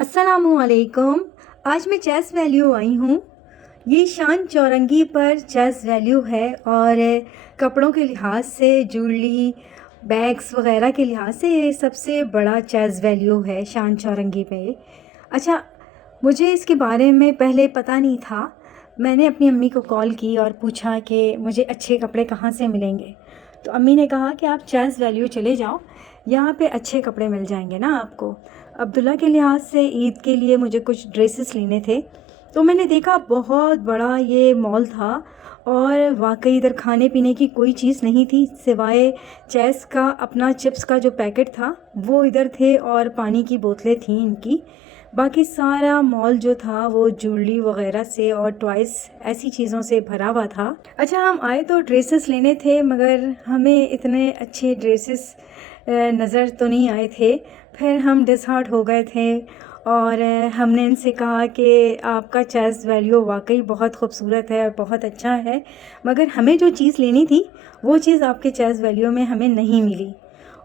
अस्सलामुअलैकुम। आज मैं चेस वैल्यू आई हूँ। ये शान चौरंगी पर चेस वैल्यू है और कपड़ों के लिहाज से, ज्वेलरी, बैग्स वगैरह के लिहाज से ये सबसे बड़ा चेस वैल्यू है शान चौरंगी पे। अच्छा, मुझे इसके बारे में पहले पता नहीं था। मैंने अपनी अम्मी को कॉल की और पूछा कि मुझे अच्छे कपड़े कहाँ से मिलेंगे। तो अम्मी ने कहा कि आप चेस वैल्यू चले जाओ, यहाँ पे अच्छे कपड़े मिल जाएंगे ना आपको। अब्दुल्ला के लिहाज से ईद के लिए मुझे कुछ ड्रेसेस लेने थे, तो मैंने देखा बहुत बड़ा ये मॉल था और वाकई इधर खाने पीने की कोई चीज़ नहीं थी सिवाय चेस का अपना चिप्स का जो पैकेट था वो इधर थे और पानी की बोतलें थीं इनकी। बाकी सारा मॉल जो था वो ज्वेलरी वगैरह से और टॉयज़ ऐसी चीज़ों से भरा हुआ था। अच्छा, हम आए तो ड्रेसेस लेने थे मगर हमें इतने अच्छे ड्रेसेस नज़र तो नहीं आए थे। फिर हम डिसहार्ट हो गए थे और हमने इनसे कहा कि आपका चेस वैल्यू वाकई बहुत खूबसूरत है, बहुत अच्छा है, मगर हमें जो चीज़ लेनी थी वो चीज़ आपके चेस वैल्यू में हमें नहीं मिली।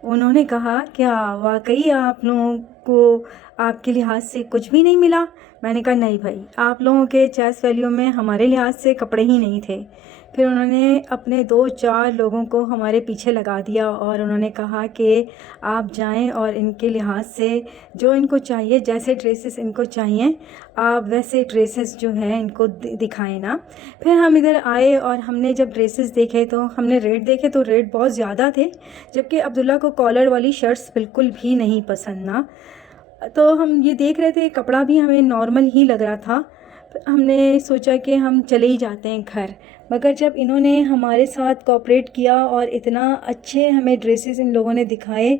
उन्होंने कहा, क्या वाकई आप लोगों को आपके लिहाज से कुछ भी नहीं मिला? मैंने कहा नहीं भाई, आप लोगों के चेस वैल्यू में हमारे लिहाज से कपड़े ही नहीं थे। फिर उन्होंने अपने 2-4 लोगों को हमारे पीछे लगा दिया और उन्होंने कहा कि आप जाएं और इनके लिहाज से जो इनको चाहिए, जैसे ड्रेसेस इनको चाहिए, आप वैसे ड्रेसेस जो हैं इनको दिखाएं ना। फिर हम इधर आए और हमने जब ड्रेसेस देखे तो हमने रेट देखे तो रेट बहुत ज़्यादा थे, जबकि अब्दुल्ला को कॉलर वाली शर्ट्स बिल्कुल भी नहीं पसंद ना। तो हम ये देख रहे थे, कपड़ा भी हमें नॉर्मल ही लग रहा था। हमने सोचा कि हम चले ही जाते हैं घर, मगर जब इन्होंने हमारे साथ कोऑपरेट किया और इतना अच्छे हमें ड्रेसेस इन लोगों ने दिखाए,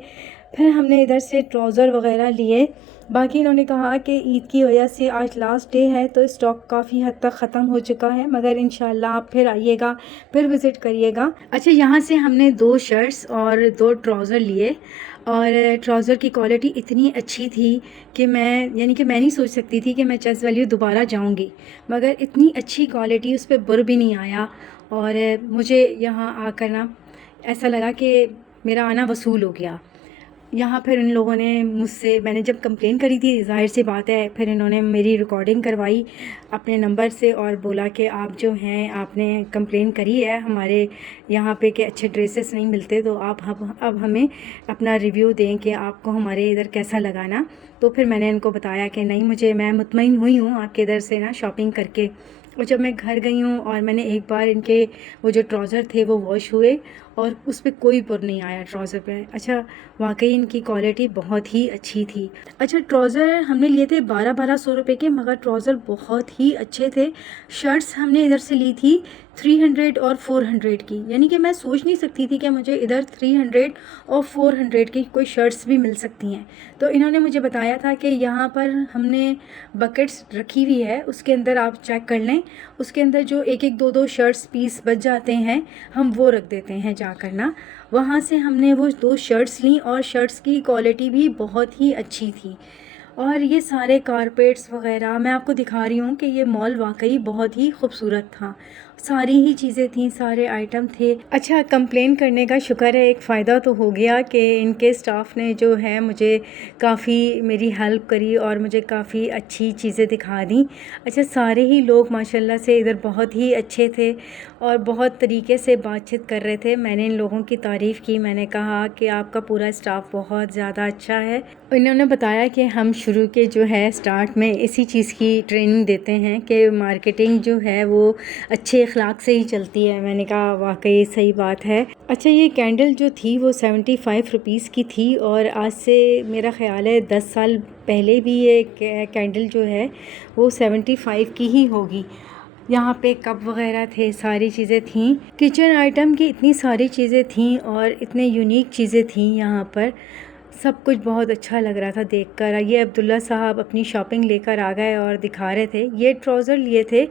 फिर हमने इधर से ट्राउज़र वगैरह लिए। बाकी इन्होंने कहा कि ईद की वजह से आज लास्ट डे है तो स्टॉक काफ़ी हद तक ख़त्म हो चुका है, मगर इंशाल्लाह आप फिर आइएगा, फिर विज़िट करिएगा। अच्छा, यहाँ से हमने 2 शर्ट्स और 2 ट्राउज़र लिए और ट्राउज़र की क्वालिटी इतनी अच्छी थी कि मैं नहीं सोच सकती थी कि मैं चेस वैल्यू दोबारा जाऊँगी, मगर इतनी अच्छी क्वालिटी, उस पर बुर भी नहीं आया। और मुझे यहाँ आकर ना ऐसा लगा कि मेरा आना वसूल हो गया। यहाँ फिर इन लोगों ने मुझसे, मैंने जब कंप्लेन करी थी, ज़ाहिर सी बात है, फिर इन्होंने मेरी रिकॉर्डिंग करवाई अपने नंबर से और बोला कि आप जो हैं, आपने कंप्लेन करी है हमारे यहाँ पे कि अच्छे ड्रेसेस नहीं मिलते, तो आप अब हमें अपना रिव्यू दें कि आपको हमारे इधर कैसा लगा ना। तो फिर मैंने इनको बताया कि नहीं, मैं मुतमईन हुई हूँ आपके इधर से ना शॉपिंग करके। और जब मैं घर गई हूँ और मैंने एक बार इनके वो जो ट्राउज़र थे वो वॉश हुए और उस पर कोई बुर नहीं आया ट्राउज़र पे। अच्छा, वाकई इनकी क्वालिटी बहुत ही अच्छी थी। अच्छा, ट्राउज़र हमने लिए थे 1200 रुपये के, मगर ट्राउज़र बहुत ही अच्छे थे। शर्ट्स हमने इधर से ली थी 300 और 400 की, यानी कि मैं सोच नहीं सकती थी कि मुझे इधर 300 और 400 की कोई शर्ट्स भी मिल सकती हैं। तो इन्होंने मुझे बताया था कि यहाँ पर हमने बकेट्स रखी हुई है, उसके अंदर आप चेक कर लें, उसके अंदर जो 1-1 2-2 शर्ट्स पीस बच जाते हैं हम वो रख देते हैं जाकर ना। वहाँ से हमने वो 2 शर्ट्स ली और शर्ट्स की क्वालिटी भी बहुत ही अच्छी थी। और ये सारे कारपेट्स वगैरह मैं आपको दिखा रही हूँ कि ये मॉल वाकई बहुत ही खूबसूरत था, सारी ही चीज़ें थीं, सारे आइटम थे। अच्छा, कंप्लेन करने का शुक्र है, एक फ़ायदा तो हो गया कि इनके स्टाफ ने जो है मुझे काफ़ी मेरी हेल्प करी और मुझे काफ़ी अच्छी चीज़ें दिखा दी। अच्छा, सारे ही लोग माशाल्लाह से इधर बहुत ही अच्छे थे और बहुत तरीके से बातचीत कर रहे थे। मैंने इन लोगों की तारीफ़ की, मैंने कहा कि आपका पूरा स्टाफ बहुत ज़्यादा अच्छा है। इन्होंने बताया कि हम शुरू के जो है स्टार्ट में इसी चीज़ की ट्रेनिंग देते हैं कि मार्केटिंग जो है वो अच्छे अखलाक से ही चलती है। मैंने कहा वाकई सही बात है। अच्छा, ये कैंडल जो थी वो 75 रुपीज़ की थी और आज से मेरा ख़्याल है 10 साल पहले भी ये कैंडल जो है वो 75 की ही होगी। यहाँ पे कप वगैरह थे, सारी चीज़ें थीं, किचन आइटम की इतनी सारी चीज़ें थीं और इतने यूनिक चीज़ें थीं यहाँ पर। सब कुछ बहुत अच्छा लग रहा था देखकर। ये अब्दुल्ला साहब अपनी शॉपिंग लेकर आ गए और दिखा रहे थे। ये ट्राउज़र लिए थे।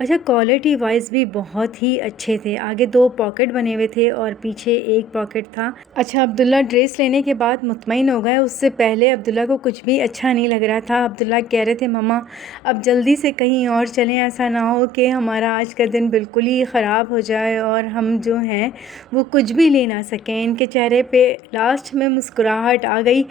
अच्छा, क्वालिटी वाइज भी बहुत ही अच्छे थे। आगे 2 पॉकेट बने हुए थे और पीछे 1 पॉकेट था। अच्छा, अब्दुल्ला ड्रेस लेने के बाद मुतमईन हो गए, उससे पहले अब्दुल्ला को कुछ भी अच्छा नहीं लग रहा था। अब्दुल्ला कह रहे थे, मम्मा अब जल्दी से कहीं और चलें, ऐसा ना हो कि हमारा आज का दिन बिल्कुल ही ख़राब हो जाए और हम जो हैं वो कुछ भी ले ना सकें। इनके चेहरे पे लास्ट में मुस्कुराहट आ गई।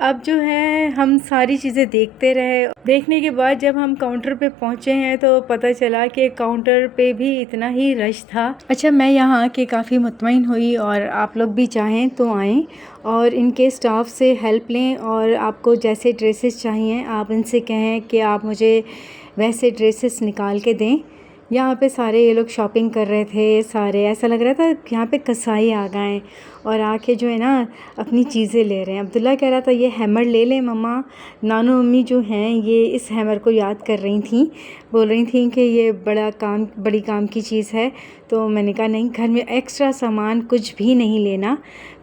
अब जो है हम सारी चीज़ें देखते रहे। देखने के बाद जब हम काउंटर पे पहुँचे हैं तो पता चला कि काउंटर पे भी इतना ही रश था। अच्छा, मैं यहाँ आके काफ़ी मुतमईन हुई और आप लोग भी चाहें तो आएँ और इनके स्टाफ से हेल्प लें और आपको जैसे ड्रेसेस चाहिए आप इनसे कहें कि आप मुझे वैसे ड्रेसेस निकाल के दें। यहाँ पे सारे ये लोग शॉपिंग कर रहे थे, सारे ऐसा लग रहा था यहाँ पे कसाई आ गए हैं और आके जो है ना अपनी चीज़ें ले रहे हैं। अब्दुल्ला कह रहा था ये हैमर ले लें मम्मा। नानू मम्मी जो हैं ये इस हैमर को याद कर रही थी, बोल रही थी कि ये बड़ी काम की चीज़ है। तो मैंने कहा नहीं, घर में एक्स्ट्रा सामान कुछ भी नहीं लेना।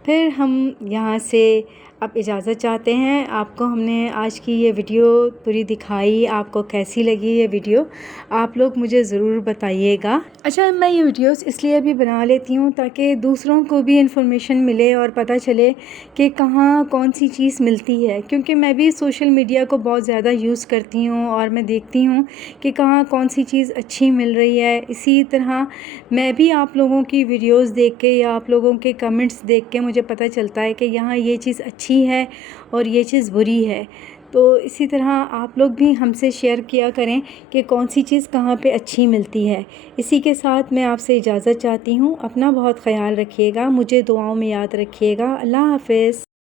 फिर हम यहाँ से अब इजाज़त चाहते हैं। आपको हमने आज की ये वीडियो पूरी दिखाई, आपको कैसी लगी ये वीडियो आप लोग मुझे ज़रूर बताइएगा। अच्छा, मैं ये वीडियोस इसलिए भी बना लेती हूँ ताकि दूसरों को भी इन्फॉर्मेशन मिले और पता चले कि कहाँ कौन सी चीज़ मिलती है, क्योंकि मैं भी सोशल मीडिया को बहुत ज़्यादा यूज़ करती हूँ और मैं देखती हूँ कि कहाँ कौन सी चीज़ अच्छी मिल रही है। इसी तरह मैं भी आप लोगों की वीडियोस देख के या आप लोगों के कमेंट्स देख के मुझे पता चलता है कि यहाँ ये चीज़ अच्छी है और ये चीज़ बुरी है। तो इसी तरह आप लोग भी हमसे शेयर किया करें कि कौन सी चीज़ कहाँ पे अच्छी मिलती है। इसी के साथ मैं आपसे इजाज़त चाहती हूँ। अपना बहुत ख़याल रखिएगा, मुझे दुआओं में याद रखिएगा। अल्लाह हाफ़िज़।